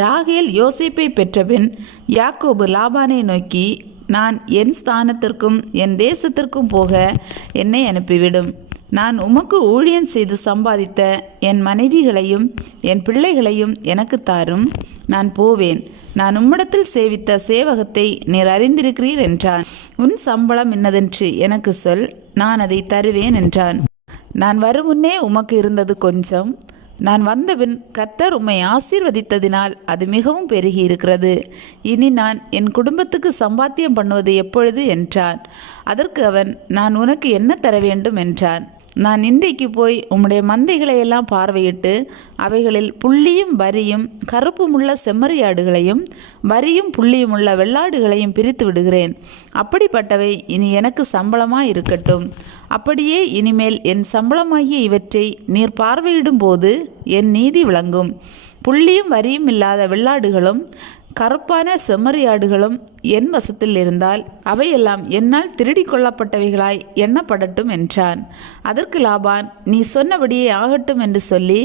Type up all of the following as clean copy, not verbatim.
ராகேல் யோசேப்பை பெற்றபின் யாக்கோபு லாபானை நோக்கி, நான் என் ஸ்தானத்திற்கும் என் தேசத்திற்கும் போக என்னை அனுப்பிவிடும். நான் உமக்கு ஊழியம் செய்து சம்பாதித்த என் மனைவிகளையும் என் பிள்ளைகளையும் எனக்கு தாரும். நான் போவேன். நான் உம்மிடத்தில் சேவித்த சேவகத்தை நீர் அறிந்திருக்கிறீர் என்றான். உன் சம்பளம் இன்னதென்று எனக்கு சொல், நான் அதை தருவேன் என்றான். நான் வரும் முன்னே உமக்கு இருந்தது கொஞ்சம், நான் வந்தபின் கர்த்தர் உம்மை ஆசீர்வதித்ததினால் அது மிகவும் பெருகி இருக்கிறது. இனி நான் என் குடும்பத்துக்கு சம்பாத்தியம் பண்ணுவது எப்பொழுது என்றான். அதற்கு அவன், நான் உனக்கு என்ன தர வேண்டும் என்றான். நான் இன்றைக்கு போய் உம்முடைய மந்தைகளை எல்லாம் பார்வையிட்டு அவைகளில் புள்ளியும் வரியும் கருப்புமுள்ள செம்மறியாடுகளையும் வரியும் புள்ளியுமுள்ள வெள்ளாடுகளையும் பிரித்து விடுகிறேன். அப்படிப்பட்டவை இனி எனக்கு சம்பளமாய் இருக்கட்டும். அப்படியே இனிமேல் என் சம்பளமாகிய இவற்றை நீர் பார்வையிடும் போது என் நீதி விளங்கும். புள்ளியும் வரியும் இல்லாத வெள்ளாடுகளும் கருப்பான செம்மறியாடுகளும் என் வசத்தில் இருந்தால் அவையெல்லாம் என்னால் திருடி கொள்ளப்பட்டவைகளாய் எண்ணப்படட்டும் என்றான். அதற்கு லாபான், நீ சொன்னபடியே ஆகட்டும் என்று சொல்லி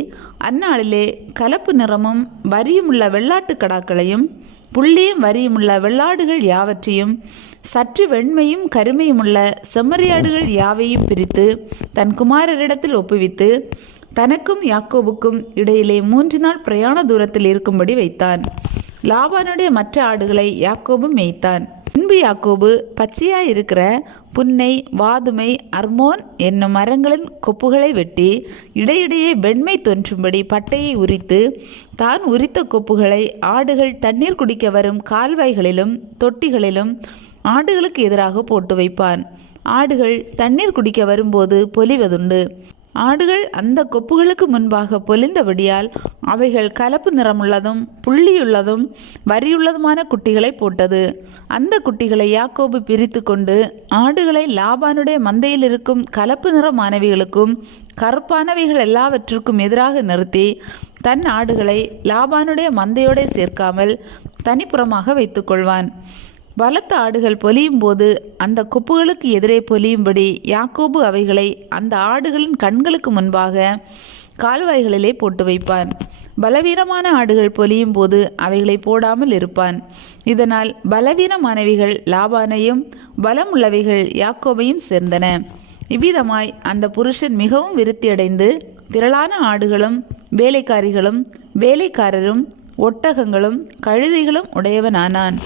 அந்நாளிலே கலப்பு நிறமும் வரியுமுள்ள வெள்ளாட்டு கடாக்களையும் புள்ளியும் வரியுமுள்ள வெள்ளாடுகள் யாவற்றையும் சற்று வெண்மையும் கருமையுமுள்ள செம்மறியாடுகள் யாவையும் பிரித்து தன் குமாரரிடத்தில் ஒப்புவித்து தனக்கும் யாக்கோபுக்கும் இடையிலே 3 நாள் பிரயாண தூரத்தில் இருக்கும்படி வைத்தான். லாபானுடைய மற்ற ஆடுகளை யாக்கோபு மேய்த்தான். பின்பு யாக்கோபு பச்சையாயிருக்கிற புன்னை, வாதுமை, அர்மோன் என்னும் மரங்களின் கொப்புகளை வெட்டி இடையிடையே வெண்மை தோன்றும்படி பட்டையை உரித்து தான் உரித்த கொப்புகளை ஆடுகள் தண்ணீர் குடிக்க வரும் கால்வாய்களிலும் தொட்டிகளிலும் ஆடுகளுக்கு எதிராக போட்டு வைப்பான். ஆடுகள் தண்ணீர் குடிக்க வரும்போது பொலிவதுண்டு. ஆடுகள் அந்த கொப்புகளுக்கு முன்பாக பொலிந்தபடியால் அவைகள் கலப்பு நிறமுள்ளதும் புள்ளியுள்ளதும் வரியுள்ளதுமான குட்டிகளை போட்டது. அந்த குட்டிகளை யாக்கோபு பிரித்து கொண்டு ஆடுகளை லாபானுடைய மந்தையில் இருக்கும் கலப்பு நிறமானவைகளுக்கும் கருப்பானவைகள் எல்லாவற்றுக்கும் எதிராக நிறுத்தி தன் ஆடுகளை லாபானுடைய மந்தையோடு சேர்க்காமல் தனிப்புறமாக வைத்து கொள்வான். பலத்த ஆடுகள் பொலியும் போது அந்த கொப்புகளுக்கு எதிரே பொலியும்படி யாக்கோபு அவைகளை அந்த ஆடுகளின் கண்களுக்கு முன்பாக கால்வாய்களிலே போட்டு வைப்பான். பலவீனமான ஆடுகள் பொலியும் போது அவைகளை போடாமல் இருப்பான். இதனால் பலவீனமானவைகள் லாபானையும் பலமுள்ளவைகள் யாக்கோபையும் சேர்ந்தன. இவ்விதமாய் அந்த புருஷன் மிகவும் விருத்தியடைந்து திரளான ஆடுகளும் வேலைக்காரிகளும் வேலைக்காரரும் ஒட்டகங்களும் கழுதைகளும் உடையவனானான்.